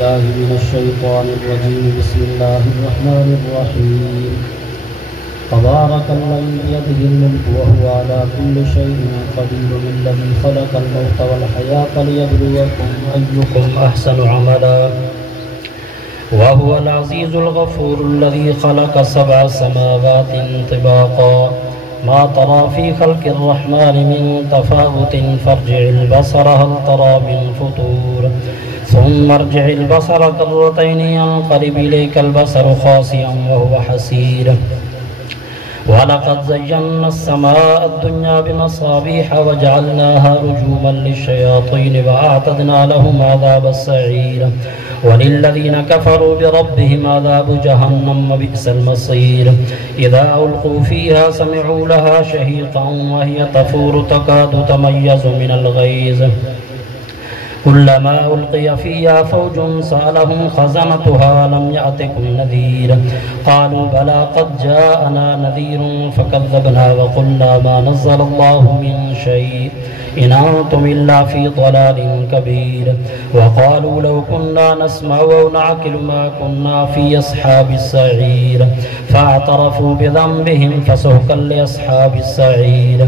बिल्लाहि मिनश्शैतानिर्रजीम बिस्मिल्लाहिर्रहमानिर्रहीम तबारकल्लज़ी बियदिहिल मुल्कु व हुवा अला कुल्लि शैइन क़दीर अल्लज़ी ख़लक़ल मौता वल हयाता लियब्लुवकुम अय्युकुम अहसनु अमला व हुवल अज़ीज़ुल गफ़ूरुल्लज़ी ख़लक़ सबअ समावातिन तिबाक़ा मा तरा फ़ी ख़ल्क़िर रहमानि मिन तफ़ावुतिन फ़र्जि'ल बसर हल तरा मिन फ़ुतूर सुम्मा अर्जि'ल बसर कर्रतैनि यंक़लिब इलैकल बसरु ख़ासिअन व हुव हसीर वलक़द ज़य्यन्ना अस्समाअ अद्दुन्या बिमसाबीह वजअलनाहा रुजूमन लिश्शयातीन वअअतदना लहुम अज़ाबस्सईर वलिल्लज़ीन कफ़रू बिरब्बिहिम अज़ाबु जहन्नम वबिअसल मसीर इज़ा उल्क़ू फ़ीहा समिअू लहा शहीक़न वहिय तफ़ूरु तकादु तमय्यज़ु मिनल ग़ैज़ कुल्लमा उल्क़िया फ़ीहा फ़ौजुन सअलहुम ख़ज़नतुहा लम यअतिकुम नज़ीर क़ालू बला क़द जाअना नज़ीरुन फ़कज़्ज़बना व क़ुल्ना मा नज़्ज़लल्लाहु मिन शै'इन इन अंतुम इल्ला फ़ी ज़लालिन कबीर व क़ालू लौ कुन्ना नस्मअु अव नअक़िलु मा कुन्ना फ़ी अस्हाबिस सईर फ़अतरफ़ू बिज़ंबिहिम फ़सुहक़न लिअस्हाबिस्सईर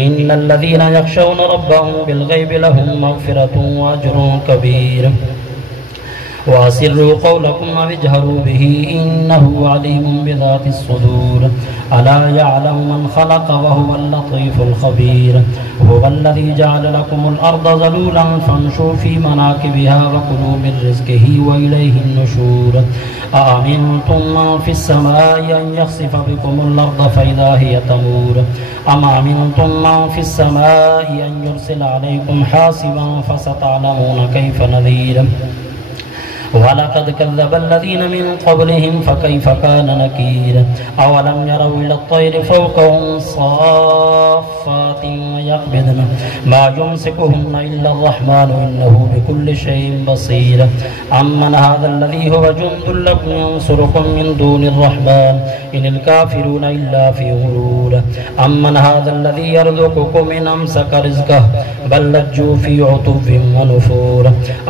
इन्नल्लज़ीना यख़शौना रब्बहुम बिलग़ैबि लहुम मग़फ़िरतुन व अज्रुन कबीर वासिर्रू क़ौलकुम अव इजहरू बिही इन्नहु अलीमुम बिज़ातिस सुदूर अला यअलमु मन ख़लक़ व हुवल लतीफ़ुल ख़बीर हुवल्लज़ी जअल लकुमुल अर्ज़ ज़लूलन फ़म्शू फ़ी मनाकिबिहा व कुलू मिन रिज़्क़िही व इलैहिन नुशूर अअमिनतुम मन फ़िस समाइ अन यख़सिफ़ बिकुमुल अर्ज़ फ़इज़ा हिय तमूर अम अमिनतुम मन फ़िस समाइ अन युरसिल अलैकुम हासिबन फ़सतअलमून कैफ़ नज़ीर वलक़द कज़्ज़ब अल्लज़ीन मिन क़ब्लिहिम फ़कैफ़ कान नकीर अवलम यरौ इलत-तैरि फ़ौक़हुम साफ़्फ़ातिन यक़बिज़न मा युमसिकुहुन्ना इल्लर-रहमानु इन्नहु बिकुल्लि शैइन बसीर अम्मन हाज़ा-ल्लज़ी हुव जुन्दुन लकुम यंसुरुकुम मिन दूनिर-रहमान इनिल काफ़िरूना इल्ला फ़ी ग़ुरूर अम्मन हाज़ा-ल्लज़ी यर्ज़ुक़ुकुम इन अमसक रिज़्क़हु बल लज्जू फ़ी उतुव्विन व नुफ़ूर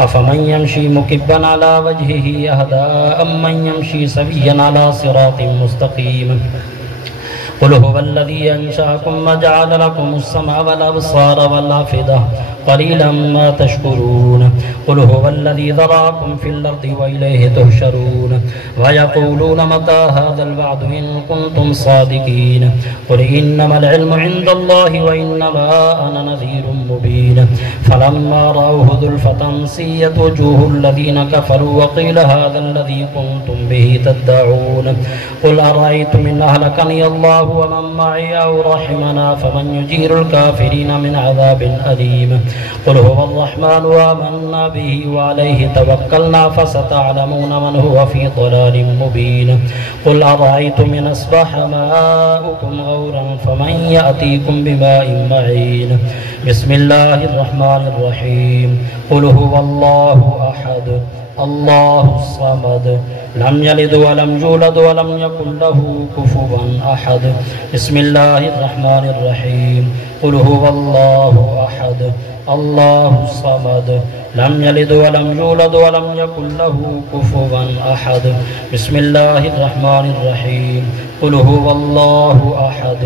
अफ़मन यमशी मुकिब्बन अला वजहिही अहदा अम्मन यमशी सविय्यन अला सिरातिन मुस्तक़ीम क़ुल हुवल्लज़ी अंशअकुम व जअल लकुमुस समअ वल अबसार वल अफ़िदा क़लीलन मा तशकुरून क़ुल हुवल्लज़ी ज़रअकुम फ़िल अर्ज़ि व इलैहि तुहशरून व यक़ूलून मता हाज़ल वअदु इन कुन्तुम सादिक़ीन क़ुल इन्नमल इल्मु इन्दल्लाहि व इन्नमा अना नज़ीरुम मुबीन फ़लम्मा रअवहु ज़ुल्फ़तन सिय्यत वुजूहुल लज़ीना कफ़रू व क़ील हाज़ल्लज़ी कुन्तुम बिही तद्दऊन क़ुल अरअय्तुम इन अह्लकनी अल्लाहु व मन मई औ रहमना फमन युजीरुल काफ़िरीन मिन अज़ाबिन अलीम क़ुल हुवर्रहमानु आमन्ना बिही व अलैहि तवक्कलना फसतअलमून मन हुव फ़ी ज़लालिन मुबीन क़ुल अरअय्तुम इन अस्बह माउकुम गौरन फमन यअतीकुम बिमाइन मईन बिस्मिल्लाहिर्रहमानिर्रहीम क़ुल हुवल्लाहु अहद अल्लाहुस समद लम यलिद व लम यूलद व लम यकुल लहू कुफुवन अहद बिस्मिल्लाहिर्रहमानिर्रहीम क़ुल हुवल्लाहु अहद अल्लाहुस समद लम यलिद व लम यूलद व लम यकुल लहू कुफुवन अहद बिस्मिल्लाहिर्रहमानिर्रहीम क़ुल हुवल्लाहु अहद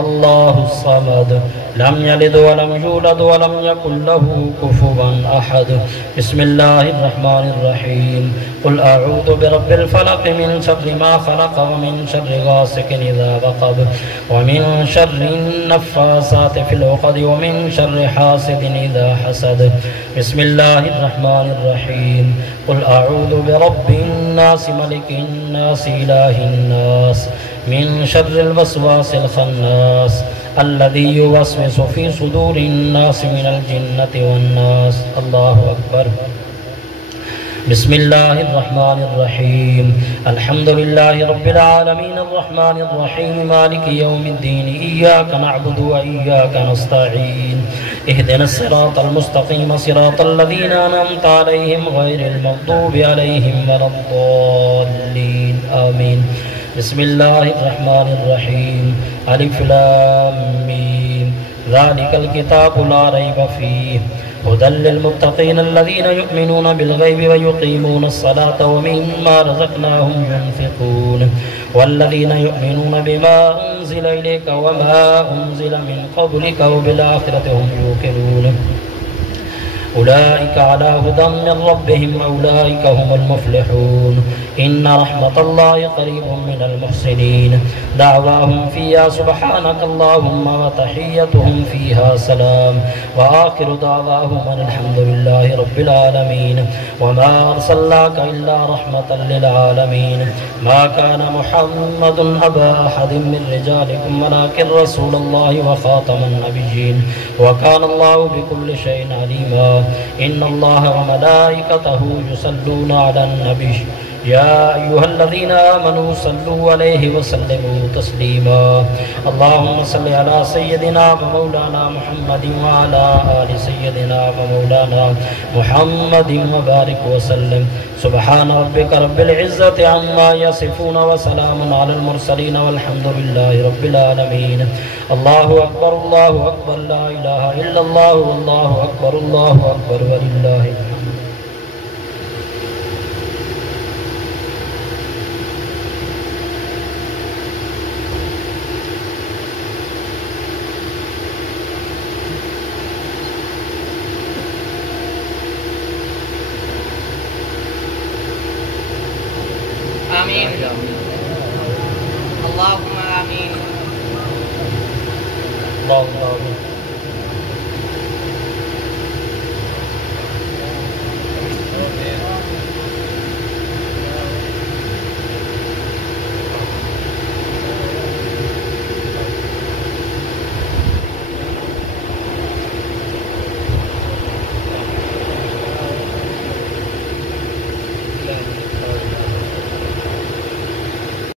अल्लाहुस समद लम यलिद व लम यूलद व लम यकुल लहू कुफुवन अहद बिस्मिल्लाहिर्रहमानिर्रहीम क़ुल अऊज़ु बिरब्बिल फलक़ मिन शर्रि मा ख़लक़ व मिन शर्रि गासिकिन इज़ा वक़ब व मिन शर्रिन नफ़्फ़ासाति फ़िल उक़द व मिन शर्रि हासिदिन इज़ा हसद बिस्मिल्लाहिर्रहमानिर्रहीम क़ुल अऊज़ु बिरब्बिन नास मलिकिन नास इलाहिन नास मिन शर्रिल वस्वासिल ख़न्नास अल्लज़ी युवस्विसु फ़ी सुदूरिन नास मिनल जिन्नति वन नास अल्लाहु अकबर बिस्मिल्लाहिर्रहमानिर्रहीम अल्हम्दुलिल्लाहि रब्बिल आलमीन अर्रहमानिर्रहीम मालिकि यौमिद्दीन इय्याका नअबुदु व इय्याका नस्तईन इहदिनस सिरातल मुस्तक़ीम सिरातल लज़ीना अनअमता अलैहिम गैरिल मग़दूबि अलैहिम वलद्दाल्लीन आमीन बिस्मिल्लाहिर्रहमानिर्रहीम अलिफ लाम मीम ज़ालिकल किताबु ला रैब फ़ीह हुदल लिलमुत्तक़ीन अल्लज़ीना युमिनून बिलग़ैबि व युक़ीमून अस्सलात व मिम्मा रज़क़नाहुम युनफ़िक़ून वल्लज़ीना युमिनून बिमा उन्ज़िला इलैका व मा उन्ज़िला मिन क़ब्लिका व बिल आख़िरति हुम यूक़िनून उलाइका अला हुदम मिन रब्बिहिम व उलाइका हुमुल मुफ़्लिहून इन्ना रहमतल्लाहि क़रीबुम मिनल मुहसिनीन दाअवाहुम फ़ीहा सुब्हानकल्लाहुम्मा व तहिय्यतुहुम फ़ीहा सलाम व आखिरु दाअवाहुम अल्हम्दुलिल्लाहि रब्बिल आलमीन व मा अरसलनाका इल्ला रहमतल लिल आलमीन मा काना मुहम्मदुन अबा अहदिम मिन रिजालिकुम वलाकिन रसूलुल्लाहि व ख़ातमन नबिय्यीन व कानल्लाहु बिकुल्लि शैइन अलीमा इन्नल्लाह व मलाइकतहु युसल्लूना अलन नबी या अय्युहल्लज़ीना आमनू सल्लु अलैहि व सल्लिमू तस्लीमा अल्लाहुम्मा सल्लि अला सय्यिदिना व मौलाना मुहम्मदिन व अला आलि सय्यिदिना व मौलाना मुहम्मदिन व बारिक व सल्लिम सुब्हान रब्बिका रब्बिल इज़्ज़ति अम्मा यसिफून व सलामुन अलल मुरसलीन वल्हम्दुलिल्लाहि रब्बिल आलमीन अल्लाहु अकबर ला इलाहा इल्लल्लाहु अल्लाहु अकबर वलिल्लाहि आमीन अल्लाहुम्मा आमीन। अल्लाहुम्मा